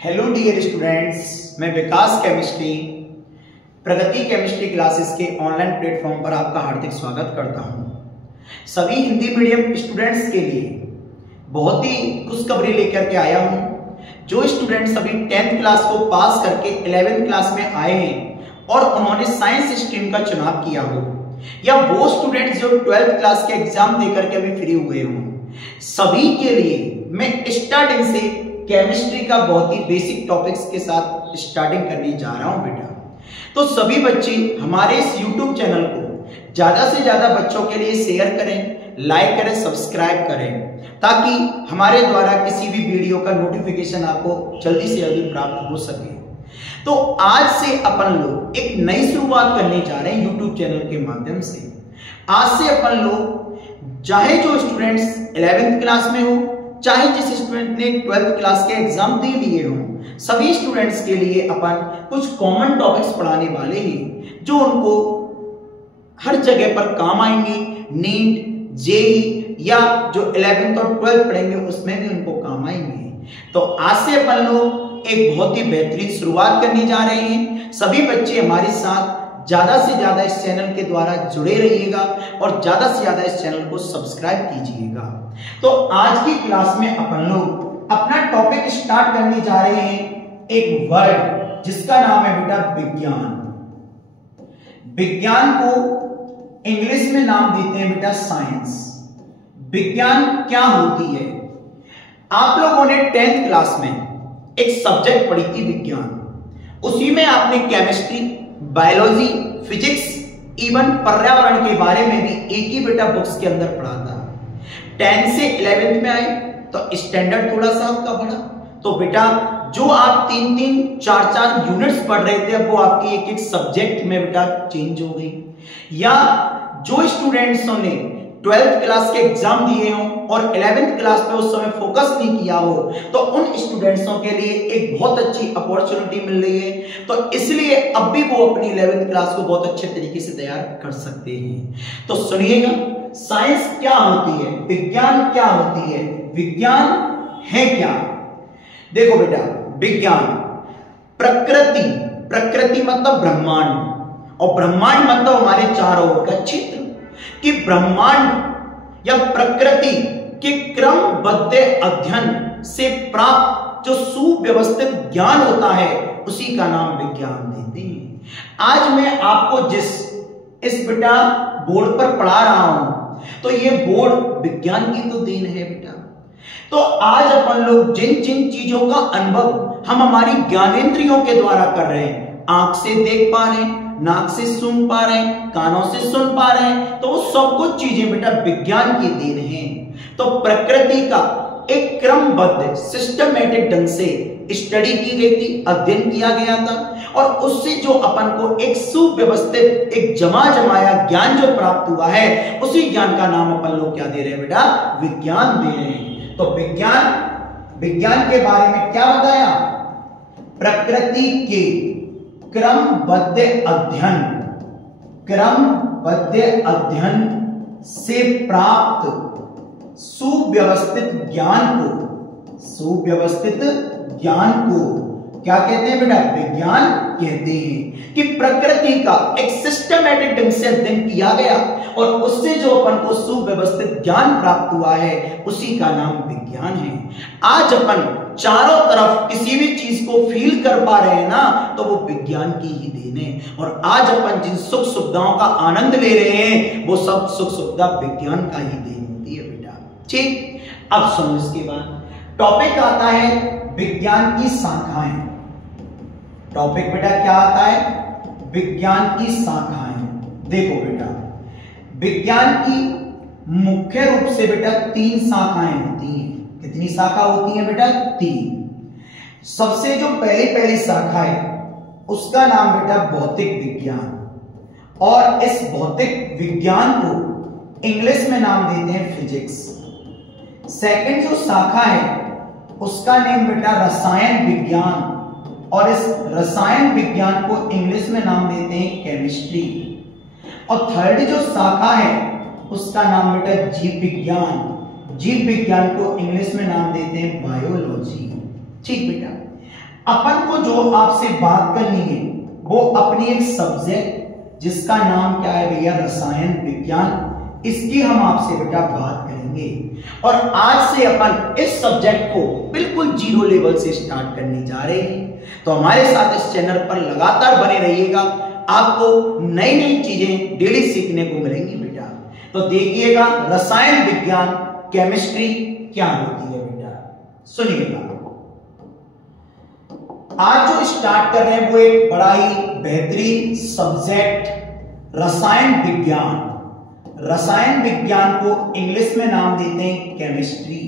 Hello dear students, मैं विकास chemistry प्रगति chemistry classes के online platform पर आपका हार्दिक स्वागत करता हूं। सभी हिंदी मीडियम स्टूडेंट्स के लिए बहुत ही खुशखबरी लेकर के आया हूं। जो स्टूडेंट्स अभी 10th क्लास को पास करके 11th क्लास में आए हैं और उन्होंने साइंस स्ट्रीम का चुनाव किया हो, या वो स्टूडेंट्स जो 12th क्लास के एग्जाम देकर के अभी फ्री हुए हों, सभी के लिए मैं स्टार्टिंग से केमिस्ट्री का बहुत ही बेसिक टॉपिक्स के साथ स्टार्टिंग करने जा रहा हूं बेटा। तो सभी बच्चे हमारे इस YouTube चैनल को ज्यादा से ज्यादा बच्चों के लिए शेयर करें, लाइक करें, सब्सक्राइब करें, ताकि हमारे द्वारा किसी भी वीडियो का नोटिफिकेशन आपको जल्दी से जल्दी प्राप्त हो सके। तो आज से अपन लोग एक नई शुरुआत करने जा रहे हैं YouTube चैनल के माध्यम से। आज से अपन लोग चाहे जो स्टूडेंट्स 11th क्लास में हो, चाहे जिस स्टूडेंट ने 12th क्लास के एग्जाम दे लिए हों, सभी स्टूडेंट्स के लिए अपन कुछ कॉमन टॉपिक्स पढ़ाने वाले हैं जो उनको हर जगह पर काम आएंगे। नीट, जेई या जो 11th और 12th पढ़ेंगे उसमें भी उनको काम आएंगे। तो आज से अपन लोग एक बहुत ही बेहतरीन शुरुआत करने जा रहे हैं। सभी बच्चे हमारे साथ ज्यादा से ज्यादा इस चैनल के द्वारा जुड़े रहिएगा और ज्यादा से ज्यादा इस चैनल को सब्सक्राइब कीजिएगा। तो आज की क्लास में अपन लोग अपना टॉपिक स्टार्ट करने जा रहे हैं एक वर्ड जिसका नाम है बेटा विज्ञान। विज्ञान को इंग्लिश में नाम देते हैं बेटा साइंस। विज्ञान क्या होती है? आप लोगों ने 10th क्लास में एक सब्जेक्ट पढ़ी थी विज्ञान। उसी में आपने केमिस्ट्री, बायोलॉजी, फिजिक्स, इवन पर्यावरण के बारे में भी एक ही बेटा बुक्स के अंदर पढ़ा था। 10 से 11th में आए तो स्टैंडर्ड थोड़ा सा आपका बढ़ा, तो बेटा जो आप 3-3, 4-4 यूनिट्स पढ़ रहे थे, अब वो आपकी एक एक सब्जेक्ट में बेटा चेंज हो गई। या जो स्टूडेंट्सों ने 12th क्लास के एग्जाम दिए हों और 11th क्लास पे उस समय फोकस नहीं किया हो, तो उन स्टूडेंट्सों के लिए एक बहुत अच्छी अपॉर्चुनिटी मिल रही है। तो इसलिए अब भी वो अपनी 11th क्लास को बहुत अच्छे तरीके से तैयार कर सकते हैं। तो सुनिएगा, साइंस क्या होती है, विज्ञान क्या होती है, विज्ञान है क्या? देखो बेटा, विज्ञान प्रकृति, प्रकृति मतलब ब्रह्मांड, और ब्रह्मांड मतलब हमारे चारों ओर का क्षेत्र, कि ब्रह्मांड या प्रकृति के क्रमबद्ध अध्ययन से प्राप्त जो सुव्यवस्थित ज्ञान होता है उसी का नाम विज्ञान देते हैं। आज मैं आपको इस बेटा बोर्ड पर पढ़ा रहा हूं, तो ये बोर्ड विज्ञान की तो देन है बेटा। तो आज अपन लोग जिन जिन चीजों का अनुभव हम हमारी ज्ञानेंद्रियों के द्वारा कर रहे हैं, आंख से देख पा रहे हैं, नाक से सूंघ पा रहे हैं, कानों से सुन पा रहे हैं, तो वो सब कुछ चीजें बेटा विज्ञान की देन है। तो प्रकृति का एक क्रमबद्ध सिस्टमैटिक ढंग से स्टडी की गई थी, अध्ययन किया गया था, और उससे जो अपन को एक सुव्यवस्थित, एक जमाया ज्ञान जो प्राप्त हुआ है, उसी ज्ञान का नाम अपन लोग क्या दे रहे हैं बेटा? विज्ञान दे रहे हैं। तो विज्ञान के बारे में क्या बताया? प्रकृति के क्रमबद्ध अध्ययन से प्राप्त सुव्यवस्थित ज्ञान को क्या कहते हैं बेटा? विज्ञान कहते हैं। कि प्रकृति का एक सिस्टमैटिक ढंग से अध्ययन किया गया और उससे जो अपन को सुव्यवस्थित ज्ञान प्राप्त हुआ है, उसी का नाम विज्ञान है। आज अपन चारों तरफ किसी भी चीज को फील कर पा रहे हैं ना, तो वो विज्ञान की ही देन है। और आज अपन जिन सुख सुविधाओं का आनंद ले रहे हैं, वो सब सुख सुविधा विज्ञान का ही देन होती है बेटा। ठीक, अब सुनो, इसके बाद टॉपिक आता है विज्ञान की शाखाएं। टॉपिक बेटा क्या आता है? विज्ञान की शाखाएं। देखो बेटा, विज्ञान की मुख्य रूप से बेटा 3 शाखाएं होती हैं। कितनी शाखा होती है बेटा? 3। सबसे जो पहली शाखा है उसका नाम बेटा भौतिक विज्ञान, और इस भौतिक विज्ञान को इंग्लिश में नाम देते हैं फिजिक्स। सेकंड जो शाखा है उसका नाम बेटा रसायन विज्ञान, और इस रसायन विज्ञान को इंग्लिश में नाम देते हैं केमिस्ट्री। और थर्ड जो शाखा है उसका नाम बेटा जीव विज्ञान, जीव विज्ञान को इंग्लिश में नाम देते हैं बायोलॉजी। ठीक बेटा, अपन को जो आपसे बात करनी है वो अपनी एक सब्जेक्ट जिसका नाम क्या है भैया, रसायन विज्ञान, इसकी हम आपसे बेटा बात करेंगे। और आज से अपन इस सब्जेक्ट को बिल्कुल जीरो लेवल से स्टार्ट करने जा रहे हैं। तो हमारे साथ इस चैनल पर लगातार बने रहिएगा, आपको नई नई चीजें डेली सीखने को मिलेंगी बेटा। तो देखिएगा रसायन विज्ञान केमिस्ट्री क्या होती है बेटा, सुनिएगा। आज जो स्टार्ट कर रहे हैं वो एक बड़ा ही बेहतरीन सब्जेक्ट रसायन विज्ञान। रसायन विज्ञान को इंग्लिश में नाम देते हैं केमिस्ट्री।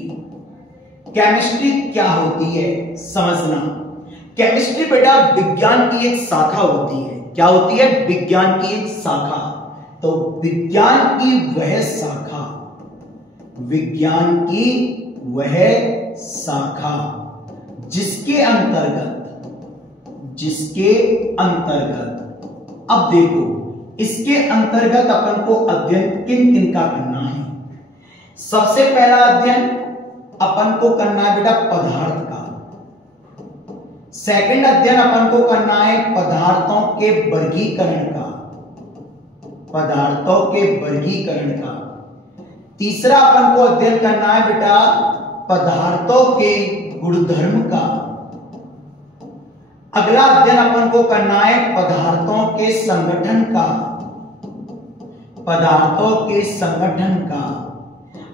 केमिस्ट्री क्या होती है समझना। केमिस्ट्री बेटा विज्ञान की एक शाखा होती है। क्या होती है? विज्ञान की एक शाखा। तो विज्ञान की वह शाखा, विज्ञान की वह शाखा जिसके अंतर्गत अब देखो, इसके अंतर्गत अपन को अध्ययन किन किन का करना है। सबसे पहला अध्ययन अपन को करना है बेटा पदार्थ का। सेकंड अध्ययन अपन को करना है पदार्थों के वर्गीकरण का, पदार्थों के वर्गीकरण का। तीसरा अपन को अध्ययन करना है बेटा पदार्थों के गुणधर्म का। अगला अध्ययन अपन को करना है पदार्थों के संगठन का, पदार्थों के संगठन का।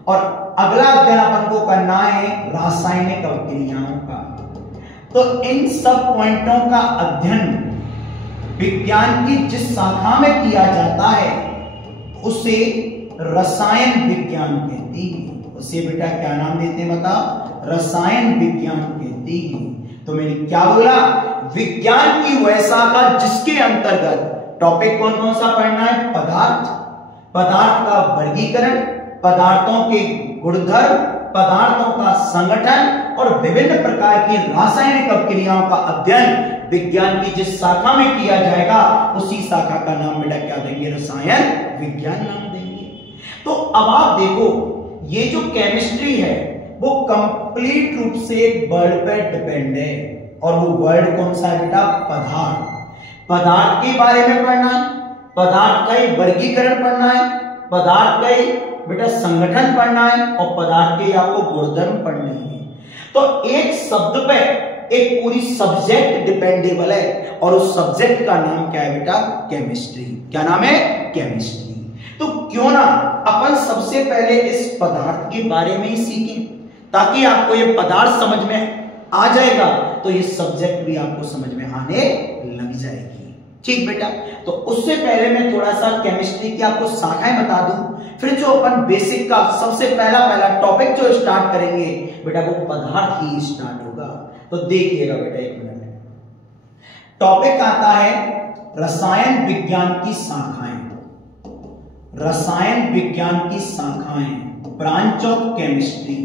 और अगला अध्ययन अपन को करना है रासायनिक अभिक्रियाओं का। तो इन सब पॉइंटों का अध्ययन विज्ञान की जिस शाखा में किया जाता है उसे रसायन विज्ञान कहती है। उसे बेटा क्या नाम देते हैं बता? रसायन विज्ञान कहती है। तो मैंने क्या बोला? विज्ञान की वह शाखा जिसके अंतर्गत टॉपिक कौन कौन सा पढ़ना है? पदार्थ, पदार्थ का वर्गीकरण, पदार्थों के गुणधर्म, पदार्थों का संगठन और विभिन्न प्रकार की रासायनिक अभिक्रियाओं का अध्ययन विज्ञान की जिस शाखा में किया जाएगा उसी शाखा का नाम बेटा क्या देंगे? रसायन विज्ञान नाम देंगे। तो अब आप देखो, ये जो केमिस्ट्री है वो कंप्लीट रूप से एक वर्ड पर डिपेंड है। और वो वर्ड कौन सा है बेटा? पदार्थ। पदार्थ के बारे में पढ़ना है, पदार्थ का ही वर्गीकरण पढ़ना है, पदार्थ का ही बेटा संगठन पढ़ना है और पदार्थ के आपको गुणधर्म पढ़ने हैं। तो एक शब्द पे एक पूरी सब्जेक्ट डिपेंडेबल है और उस सब्जेक्ट का नाम क्या है बेटा? केमिस्ट्री। क्या नाम है? केमिस्ट्री। तो क्यों ना अपन सबसे पहले इस पदार्थ के बारे में ही सीखें, ताकि आपको ये पदार्थ समझ में आ जाएगा तो ये सब्जेक्ट भी आपको समझ में आने लग जाएगी। ठीक बेटा, तो उससे पहले मैं थोड़ा सा केमिस्ट्री की आपको शाखाएं बता दूं, फिर जो अपन बेसिक का सबसे पहला टॉपिक जो स्टार्ट करेंगे बेटा वो पदार्थ ही स्टार्ट होगा। तो देखिएगा बेटा एक मिनट, टॉपिक आता है रसायन विज्ञान की शाखाएं। रसायन विज्ञान की शाखाएं, ब्रांच ऑफ केमिस्ट्री।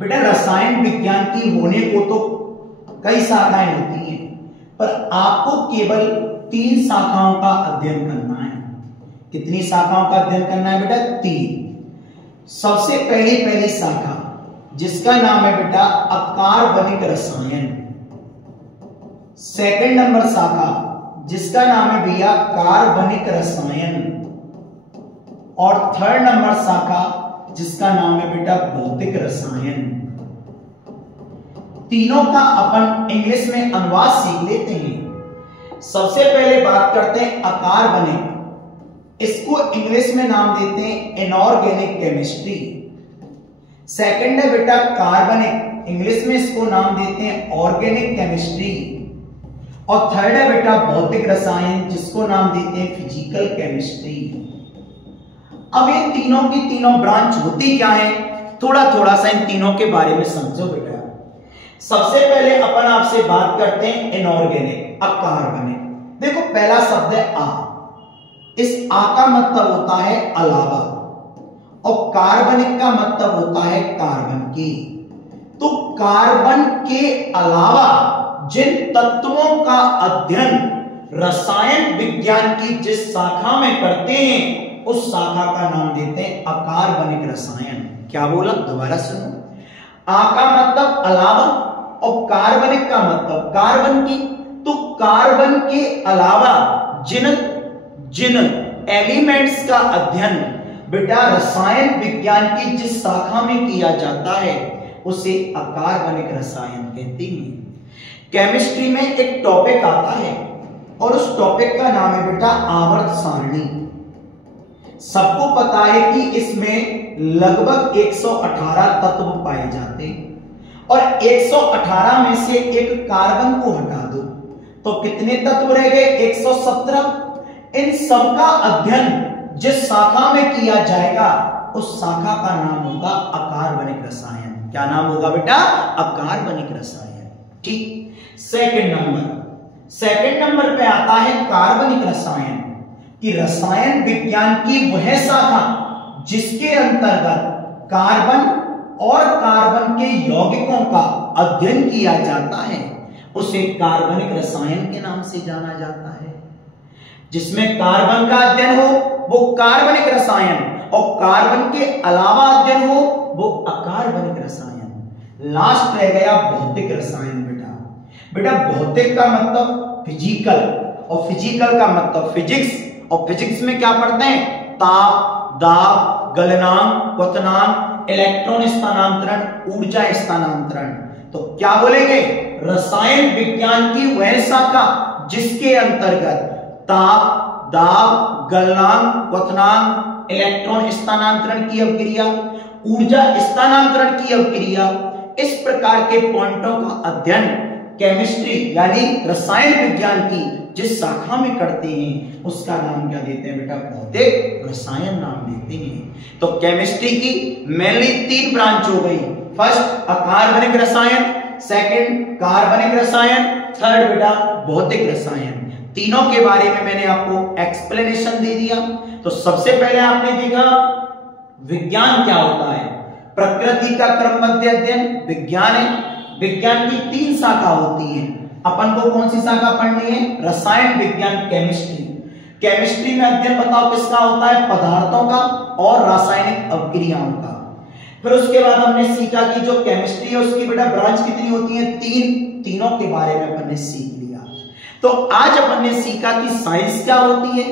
बेटा रसायन विज्ञान की होने को तो कई शाखाएं होती हैं, पर आपको केवल 3 शाखाओं का अध्ययन करना है। कितनी शाखाओं का अध्ययन करना है बेटा? 3। सबसे पहली शाखा जिसका नाम है बेटा अकार्बनिक रसायन। सेकंड नंबर शाखा जिसका नाम है भैया कार्बनिक रसायन। और थर्ड नंबर शाखा जिसका नाम है बेटा भौतिक रसायन। तीनों का अपन इंग्लिश में अनुवाद सीख लेते हैं। सबसे पहले बात करते हैं अकार्बनिक, इसको इंग्लिश में नाम देते हैं इनऑर्गेनिक केमिस्ट्री। सेकंड है बेटा कार्बनिक, इंग्लिश में इसको नाम देते हैं ऑर्गेनिक केमिस्ट्री। और थर्ड है बेटा भौतिक रसायन, जिसको नाम देते हैं फिजिकल केमिस्ट्री। अब ये तीनों की तीनों ब्रांच होती क्या है, थोड़ा थोड़ा सा इन तीनों के बारे में समझो बेटा। सबसे पहले अपन आपसे बात करते हैं इनऑर्गेनिक, अकार्बनिक। देखो पहला शब्द है आ, इस आ का मतलब होता है अलावा, और कार्बनिक का मतलब होता है कार्बन के। तो कार्बन के अलावा जिन तत्वों का अध्ययन रसायन विज्ञान की जिस शाखा में करते हैं उस शाखा का नाम देते हैं अकार्बनिक रसायन। क्या बोला, दोबारा सुनो। आ का मतलब अलावा और कार्बनिक अकार्बनिक का मतलब कार्बन की, तो कार्बन के अलावा जिन जिन एलिमेंट्स का अध्ययन बेटा रसायन विज्ञान की जिस शाखा में किया जाता है उसे अकार्बनिक रसायन कहते हैं। केमिस्ट्री में एक टॉपिक आता है और उस टॉपिक का नाम है बेटा आवर्त सारणी। सबको पता है कि इसमें लगभग 118 तत्व पाए जाते हैं और 118 में से एक कार्बन को हटा दो तो कितने तत्व रह गए? 117। इन सबका अध्ययन जिस शाखा में किया जाएगा उस शाखा का नाम होगा अकार्बनिक रसायन। क्या नाम होगा बेटा? अकार्बनिक रसायन। ठीक। सेकंड नंबर पे आता है कार्बनिक रसायन, कि रसायन विज्ञान की वह शाखा जिसके अंतर्गत कार्बन और कार्बन के यौगिकों का अध्ययन किया जाता है उसे कार्बनिक रसायन के नाम से जाना जाता है। जिसमें कार्बन का अध्ययन हो वो कार्बनिक रसायन और कार्बन के अलावा अध्ययन हो वो अकार्बनिक रसायन। लास्ट रह गया भौतिक रसायन। बेटा भौतिक का मतलब फिजिकल और फिजिकल का मतलब फिजिक्स, और फिजिक्स में क्या पढ़ते हैं? ताप, दाब, गलनांक, क्वथनांक, इलेक्ट्रॉन स्थानांतरण, ऊर्जा स्थानांतरण। तो क्या बोलेंगे? रसायन विज्ञान की वह शाखा जिसके अंतर्गत ताप, दाब, गलनांक, क्वथनांक, इलेक्ट्रॉन स्थानांतरण की अवक्रिया, ऊर्जा स्थानांतरण की अवक्रिया, इस प्रकार के पॉइंटों का अध्ययन केमिस्ट्री यानी रसायन विज्ञान की जिस शाखा में करते हैं उसका नाम क्या देते हैं बेटा? भौतिक रसायन नाम देते हैं। तो केमिस्ट्री की मेनली 3 ब्रांच हो गई। फर्स्ट अकार्बनिक रसायन, सेकंड कार्बनिक रसायन, थर्ड बेटा भौतिक रसायन। तीनों के बारे में मैंने आपको एक्सप्लेनेशन दे दिया। तो सबसे पहले आपने देखा विज्ञान क्या होता है। प्रकृति का क्रमबद्ध अध्ययन विज्ञान है। विज्ञान की 3 शाखा होती है। अपन को कौन सी शाखा पढ़नी है? रसायन विज्ञान, केमिस्ट्री। केमिस्ट्री में अध्ययन बताओ किसका होता है? पदार्थों का और रासायनिक अवक्रियाओं का। फिर उसके बाद हमने सीखा कि जो केमिस्ट्री है उसकी बेटा ब्रांच कितनी होती है? 3। तीनों के बारे में अपन ने सीख लिया। तो आज अपन ने सीखा कि साइंस क्या होती है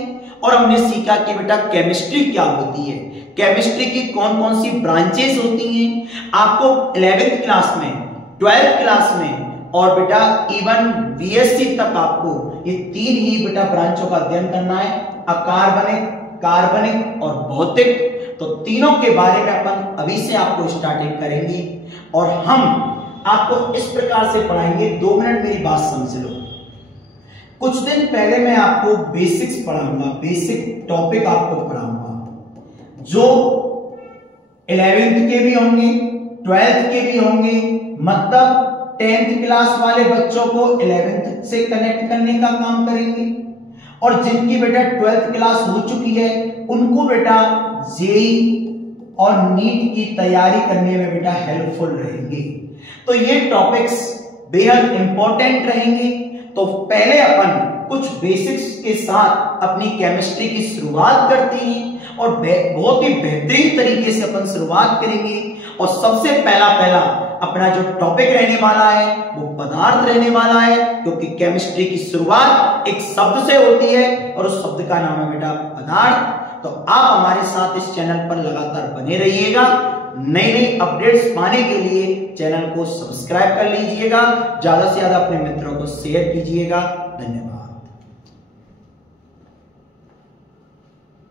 और हमने सीखा कि बेटा केमिस्ट्री क्या होती है, केमिस्ट्री की कौन कौन सी ब्रांचेस होती हैं। आपको 11th क्लास में, 12th क्लास में और बेटा इवन बीएससी तक आपको ये 3 ही बेटा ब्रांचों का अध्ययन करना है, अकार्बनिक, कार्बनिक और भौतिक। तो तीनों के बारे में अपन अभी से आपको स्टार्टिंग करेंगे और हम आपको इस प्रकार से पढ़ाएंगे। 2 मिनट मेरी बात समझ लो। कुछ दिन पहले मैं आपको बेसिक्स पढ़ाऊंगा, बेसिक टॉपिक आपको पढ़ाऊंगा जो 11th के भी होंगे, 12th के भी होंगे। मतलब 10th क्लास वाले बच्चों को 11th से कनेक्ट करने का काम करेंगे और जिनकी बेटा 12th क्लास हो चुकी है उनको बेटा जेईई और नीट की तैयारी करने में बेटा हेल्पफुल रहेंगे। तो ये टॉपिक्स बेहद इंपॉर्टेंट रहेंगे। तो पहले अपन कुछ बेसिक्स के साथ अपनी केमिस्ट्री की शुरुआत करते हैं और बहुत ही बेहतरीन तरीके से अपन शुरुआत करेंगे। और सबसे पहला अपना जो टॉपिक रहने वाला है वो पदार्थ रहने वाला है, क्योंकि केमिस्ट्री की शुरुआत एक शब्द से होती है और उस शब्द का नाम है बेटा पदार्थ। तो आप हमारे साथ इस चैनल पर लगातार बने रहिएगा। नई नई अपडेट्स पाने के लिए चैनल को सब्सक्राइब कर लीजिएगा, ज्यादा से ज्यादा अपने मित्रों को शेयर कीजिएगा। धन्यवाद।